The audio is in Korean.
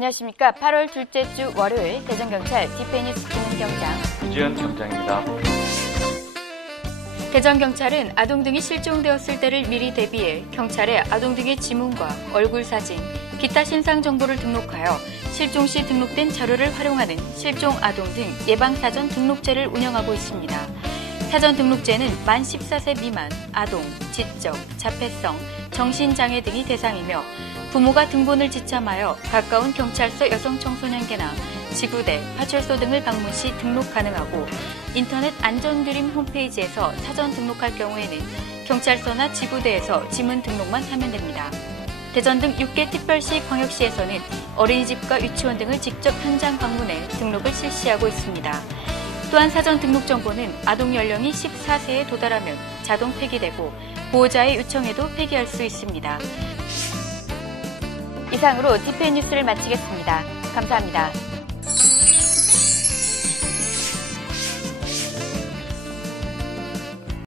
안녕하십니까. 8월 둘째 주 월요일 대전경찰 디페니스 김은경장. 유지현 경장입니다. 대전경찰은 아동 등이 실종되었을 때를 미리 대비해 경찰의 아동 등의 지문과 얼굴 사진, 기타 신상 정보를 등록하여 실종 시 등록된 자료를 활용하는 실종 아동 등 예방 사전 등록제를 운영하고 있습니다. 사전 등록제는 만 14세 미만 아동, 지적, 자폐성, 정신장애 등이 대상이며 부모가 등본을 지참하여 가까운 경찰서 여성청소년계나 지구대, 파출소 등을 방문 시 등록 가능하고 인터넷 안전드림 홈페이지에서 사전 등록할 경우에는 경찰서나 지구대에서 지문 등록만 하면 됩니다. 대전 등 6개 특별시 광역시에서는 어린이집과 유치원 등을 직접 현장 방문해 등록을 실시하고 있습니다. 또한 사전 등록 정보는 아동 연령이 14세에 도달하면 자동 폐기되고 보호자의 요청에도 폐기할 수 있습니다. 이상으로 디페 뉴스를 마치겠습니다. 감사합니다.